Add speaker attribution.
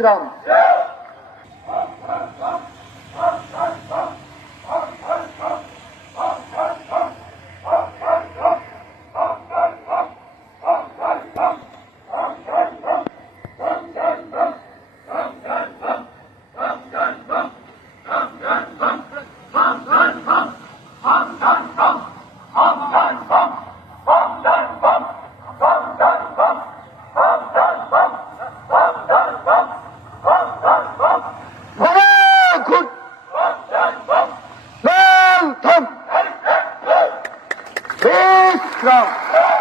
Speaker 1: dran. Ja. Peace, Trump.